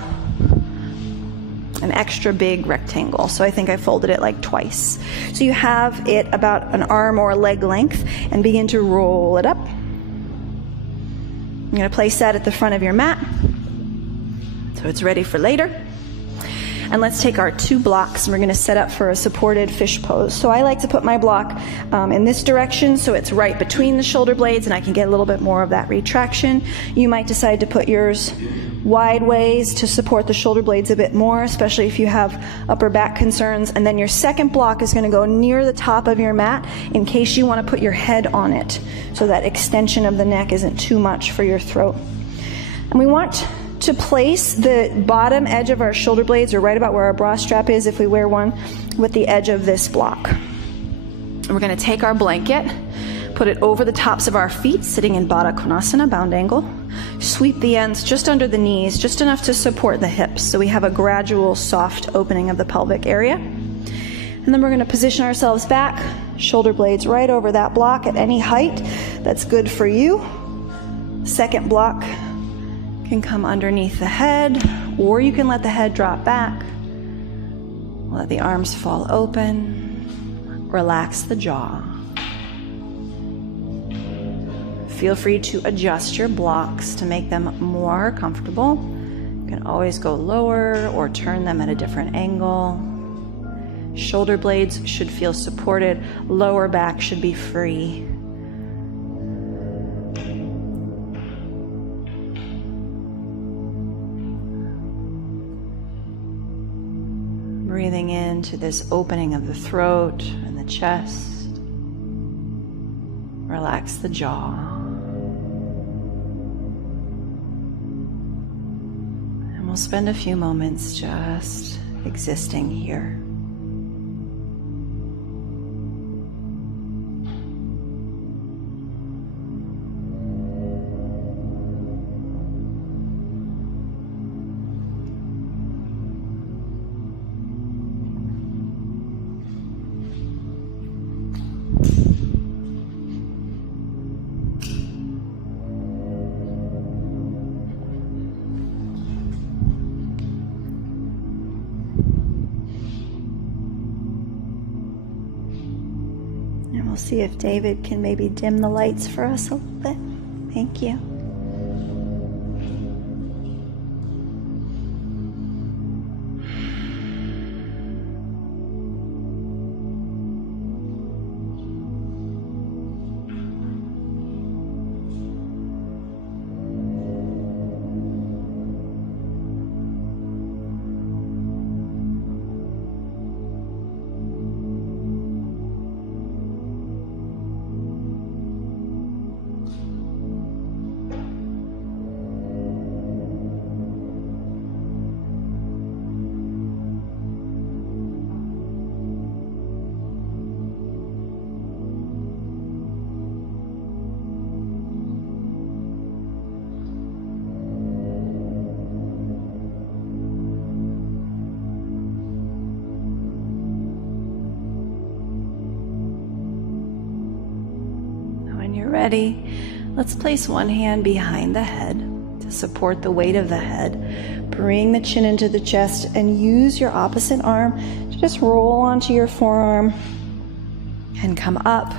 extra big rectangle. So I think I folded it like twice. So you have it about an arm or a leg length, and begin to roll it up. I'm going to place that at the front of your mat so it's ready for later. And let's take our 2 blocks and we're going to set up for a supported fish pose. So I like to put my block in this direction so it's right between the shoulder blades and I can get a little bit more of that retraction. You might decide to put yours wide ways to support the shoulder blades a bit more, especially if you have upper back concerns. And then your second block is going to go near the top of your mat in case you want to put your head on it, so that extension of the neck isn't too much for your throat. And we want to place the bottom edge of our shoulder blades, or right about where our bra strap is if we wear one, with the edge of this block. And we're going to take our blanket, put it over the tops of our feet, sitting in Baddha Konasana, bound angle. Sweep the ends just under the knees, just enough to support the hips, so we have a gradual soft opening of the pelvic area. And then we're going to position ourselves back, shoulder blades right over that block at any height that's good for you. Second block can come underneath the head, or you can let the head drop back. Let the arms fall open. Relax the jaw. Feel free to adjust your blocks to make them more comfortable. You can always go lower or turn them at a different angle. Shoulder blades should feel supported. Lower back should be free. Breathing into this opening of the throat and the chest. Relax the jaw. And we'll spend a few moments just existing here. We'll see if David can maybe dim the lights for us a little bit. Thank you. Ready? Let's place one hand behind the head to support the weight of the head. Bring the chin into the chest and use your opposite arm to just roll onto your forearm and come up,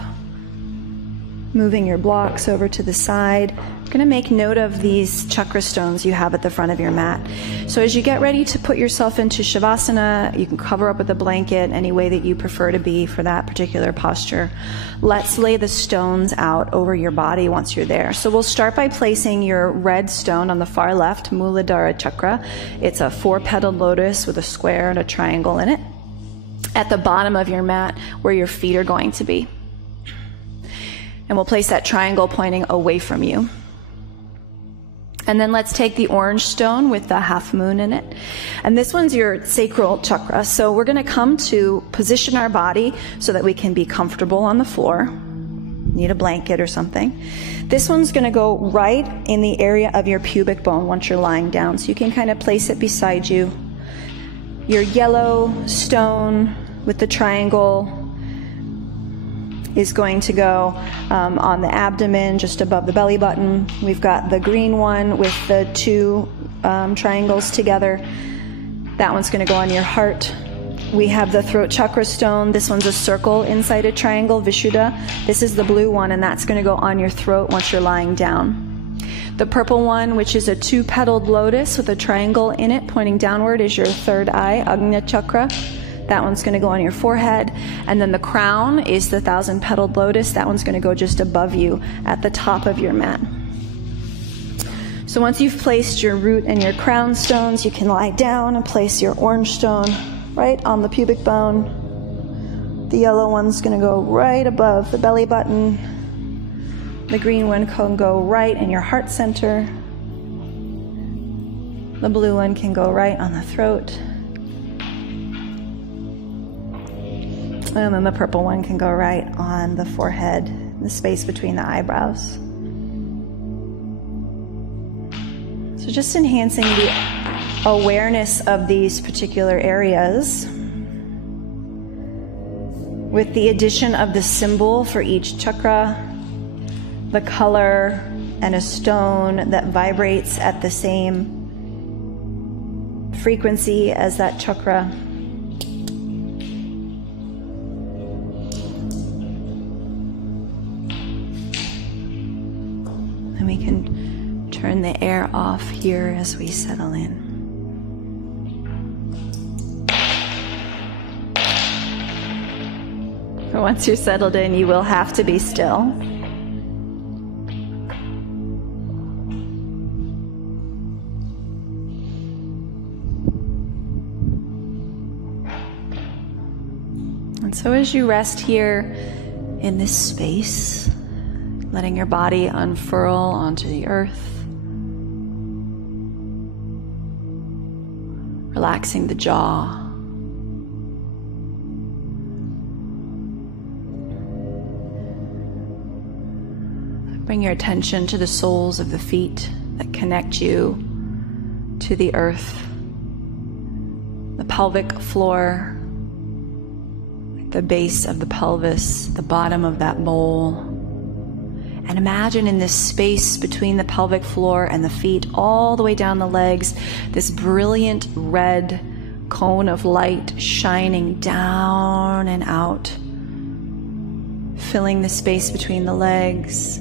moving your blocks over to the side. You're going to make note of these chakra stones you have at the front of your mat. So as you get ready to put yourself into Shavasana, you can cover up with a blanket any way that you prefer to be for that particular posture. Let's lay the stones out over your body once you're there. So we'll start by placing your red stone on the far left, Muladhara Chakra. It's a 4-petaled lotus with a square and a triangle in it, at the bottom of your mat where your feet are going to be. And we'll place that triangle pointing away from you. And then let's take the orange stone with the half moon in it. And this one's your sacral chakra. So we're going to come to position our body so that we can be comfortable on the floor. Need a blanket or something. This one's going to go right in the area of your pubic bone once you're lying down. So you can kind of place it beside you. Your yellow stone with the triangle is going to go on the abdomen, just above the belly button. We've got the green one with the 2 triangles together. That one's going to go on your heart. We have the throat chakra stone. This one's a circle inside a triangle, Vishuddha. This is the blue one, and that's going to go on your throat once you're lying down. The purple one, which is a 2-petaled lotus with a triangle in it pointing downward, is your third eye, Agnya chakra. That one's going to go on your forehead. And then the crown is the 1,000-petaled lotus. That one's going to go just above you at the top of your mat. So once you've placed your root and your crown stones, you can lie down and place your orange stone right on the pubic bone. The yellow one's going to go right above the belly button. The green one can go right in your heart center. The blue one can go right on the throat. And then the purple one can go right on the forehead, the space between the eyebrows. So just enhancing the awareness of these particular areas with the addition of the symbol for each chakra, the color, and a stone that vibrates at the same frequency as that chakra. And we can turn the air off here as we settle in. Once you're settled in, you will have to be still. And so as you rest here in this space, letting your body unfurl onto the earth, relaxing the jaw, bring your attention to the soles of the feet that connect you to the earth, the pelvic floor, the base of the pelvis, the bottom of that bowl. And imagine in this space between the pelvic floor and the feet, all the way down the legs, this brilliant red cone of light shining down and out, filling the space between the legs,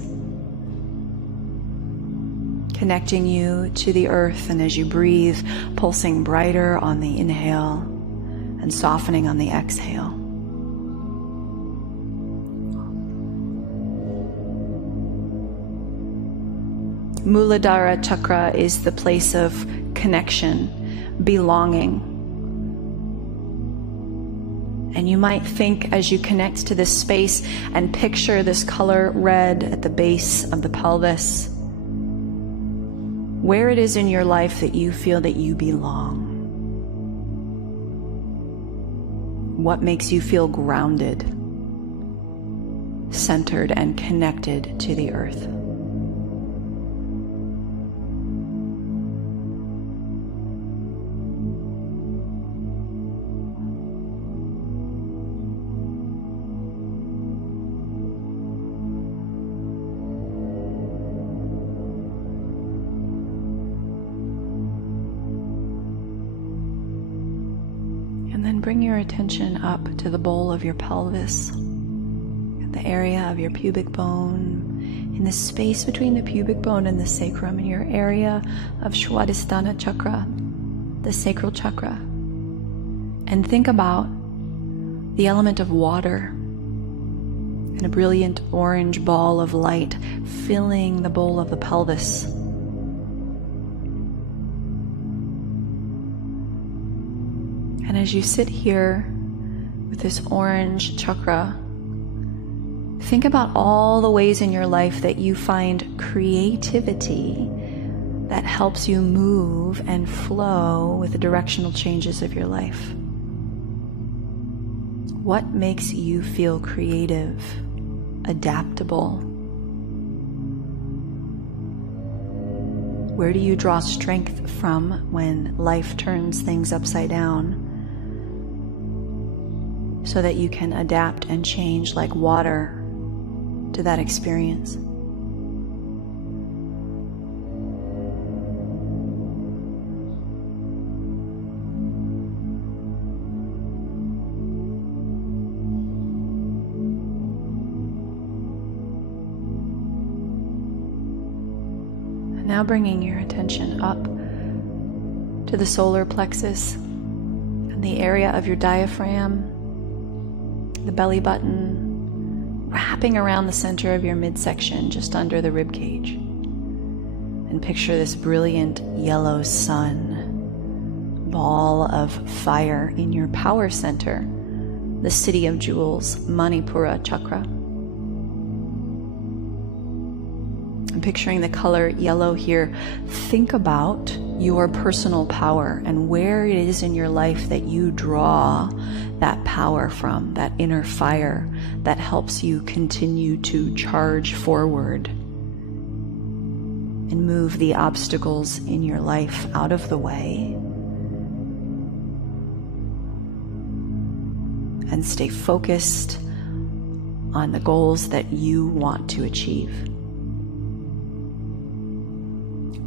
connecting you to the earth, and as you breathe, pulsing brighter on the inhale and softening on the exhale. Muladhara chakra is the place of connection, belonging. And you might think as you connect to this space and picture this color red at the base of the pelvis, where it is in your life that you feel that you belong. What makes you feel grounded, centered, and connected to the earth. Bring your attention up to the bowl of your pelvis, the area of your pubic bone, in the space between the pubic bone and the sacrum, in your area of Swadhisthana chakra, the sacral chakra. And think about the element of water and a brilliant orange ball of light filling the bowl of the pelvis. And as you sit here with this orange chakra, think about all the ways in your life that you find creativity that helps you move and flow with the directional changes of your life. What makes you feel creative, adaptable? Where do you draw strength from when life turns things upside down, so that you can adapt and change like water to that experience? Now bringing your attention up to the solar plexus and the area of your diaphragm, the belly button, wrapping around the center of your midsection just under the rib cage. And picture this brilliant yellow sun, ball of fire in your power center, the city of jewels, Manipura Chakra. I'm picturing the color yellow here. Think about your personal power and where it is in your life that you draw that power from, that inner fire that helps you continue to charge forward and move the obstacles in your life out of the way and stay focused on the goals that you want to achieve.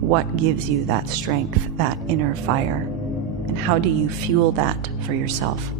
What gives you that strength, that inner fire, and how do you fuel that for yourself?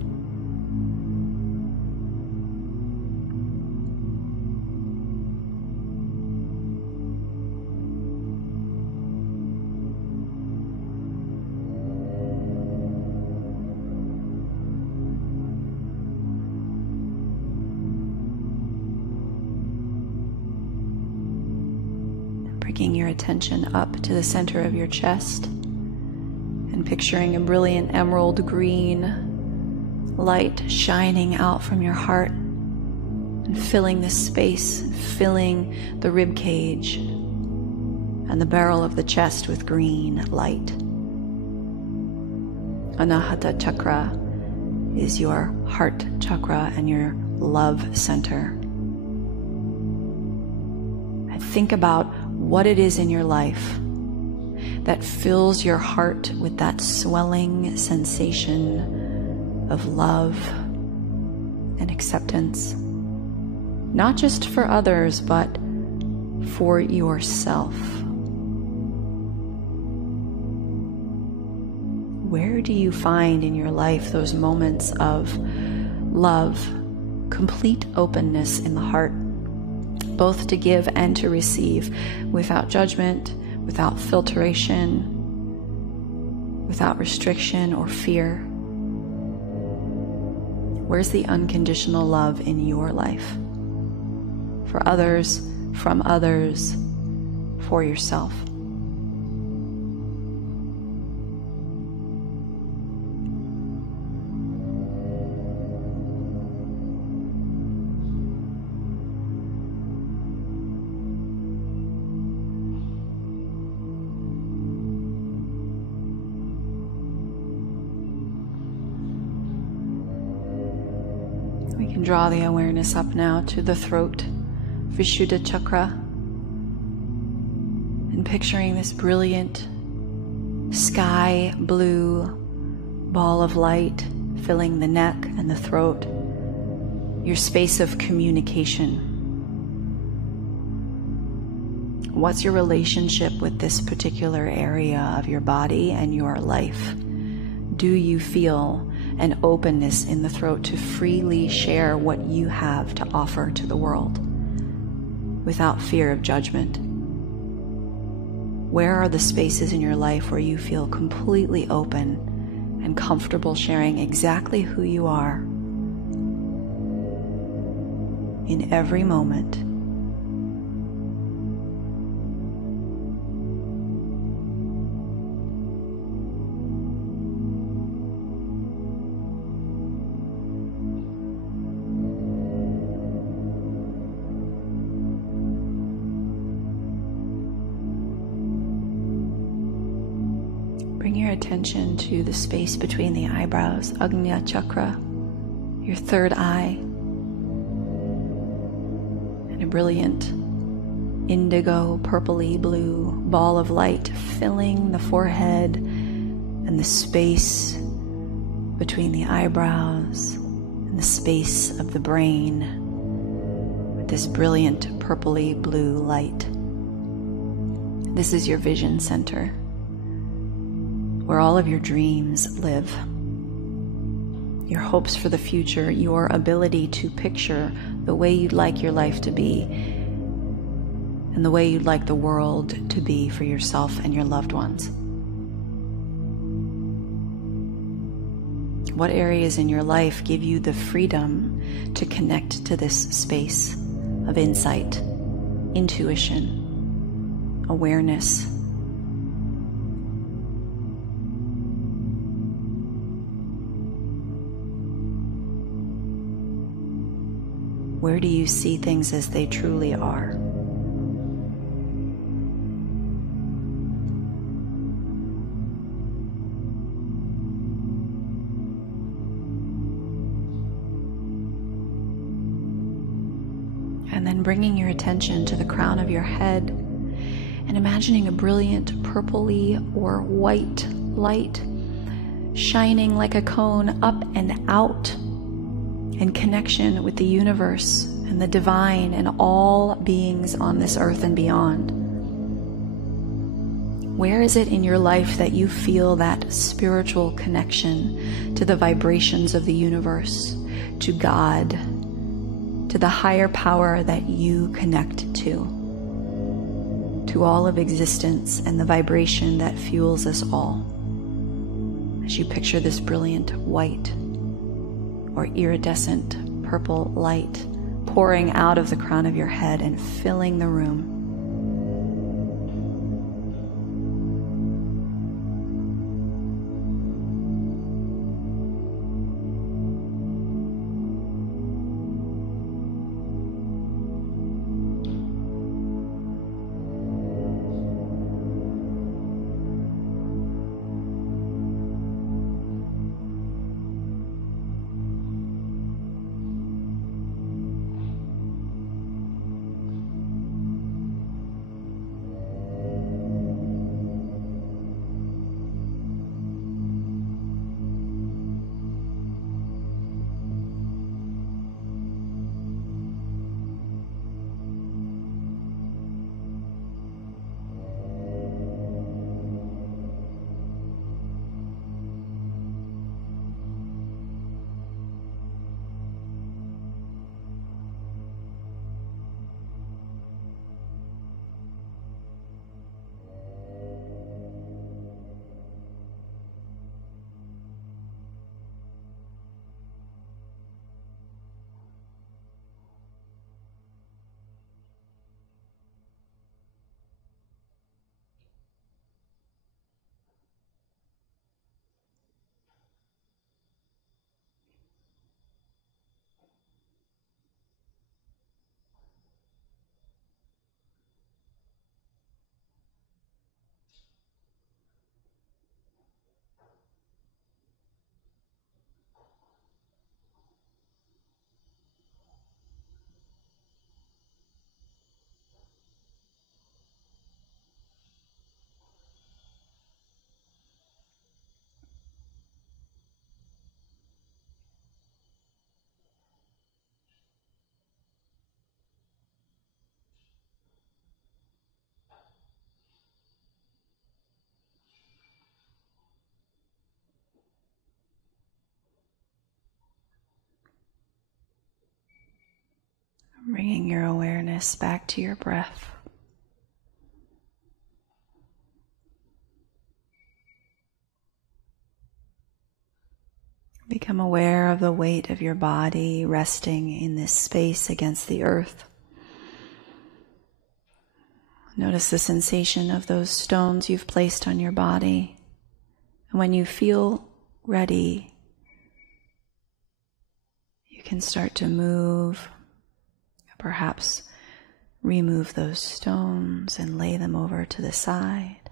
Bringing your attention up to the center of your chest and picturing a brilliant emerald green light shining out from your heart and filling this space, filling the rib cage and the barrel of the chest with green light. Anahata Chakra is your heart chakra and your love center. And think about what it is in your life that fills your heart with that swelling sensation of love and acceptance, not just for others, but for yourself. Where do you find in your life those moments of love, complete openness in the heart, both to give and to receive, without judgment, without filtration, without restriction or fear? Where's the unconditional love in your life? For others, from others, for yourself. We can draw the awareness up now to the throat, Vishuddha Chakra, and picturing this brilliant sky blue ball of light filling the neck and the throat, your space of communication. What's your relationship with this particular area of your body and your life? Do you feel an openness in the throat to freely share what you have to offer to the world without fear of judgment? Where are the spaces in your life where you feel completely open and comfortable sharing exactly who you are in every moment? Bring your attention to the space between the eyebrows, Agnya Chakra, your third eye, and a brilliant indigo, purpley blue ball of light filling the forehead and the space between the eyebrows and the space of the brain with this brilliant purpley blue light. This is your vision center, where all of your dreams live. Your hopes for the future, your ability to picture the way you'd like your life to be, and the way you'd like the world to be for yourself and your loved ones. What areas in your life give you the freedom to connect to this space of insight, intuition, awareness? Where do you see things as they truly are? And then bringing your attention to the crown of your head and imagining a brilliant purpley or white light shining like a cone up and out in connection with the universe and the divine and all beings on this earth and beyond. Where is it in your life that you feel that spiritual connection to the vibrations of the universe, to God, to the higher power that you connect to all of existence and the vibration that fuels us all? As you picture this brilliant white or iridescent purple light pouring out of the crown of your head and filling the room. Bringing your awareness back to your breath. Become aware of the weight of your body resting in this space against the earth. Notice the sensation of those stones you've placed on your body. And when you feel ready, you can start to move, perhaps remove those stones and lay them over to the side.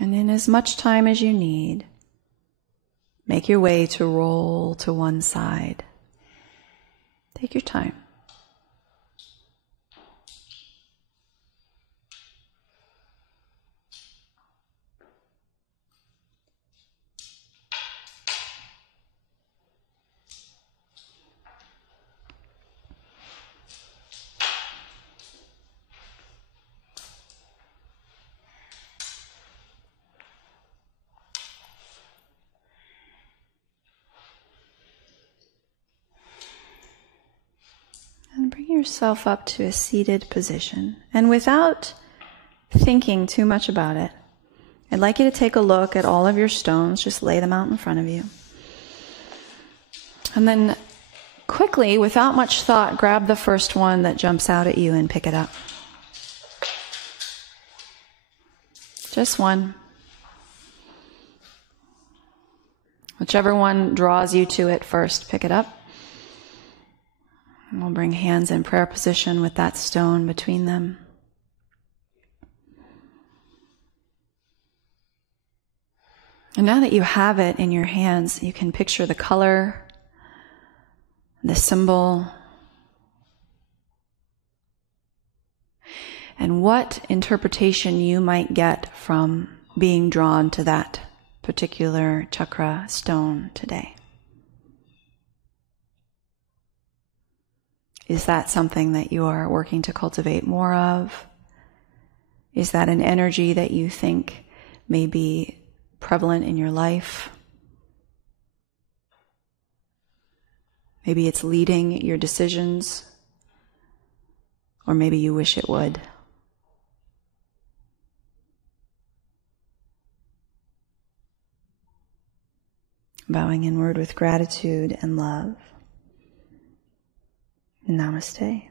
And in as much time as you need, make your way to roll to one side. Take your time. yourself up to a seated position. And without thinking too much about it, I'd like you to take a look at all of your stones. Just lay them out in front of you. And then quickly, without much thought, grab the first one that jumps out at you and pick it up. Just one. Whichever one draws you to it first, pick it up. And we'll bring hands in prayer position with that stone between them. And now that you have it in your hands, you can picture the color, the symbol, and what interpretation you might get from being drawn to that particular chakra stone today. Is that something that you are working to cultivate more of? Is that an energy that you think may be prevalent in your life? Maybe it's leading your decisions, or maybe you wish it would. Bowing inward with gratitude and love. Namaste.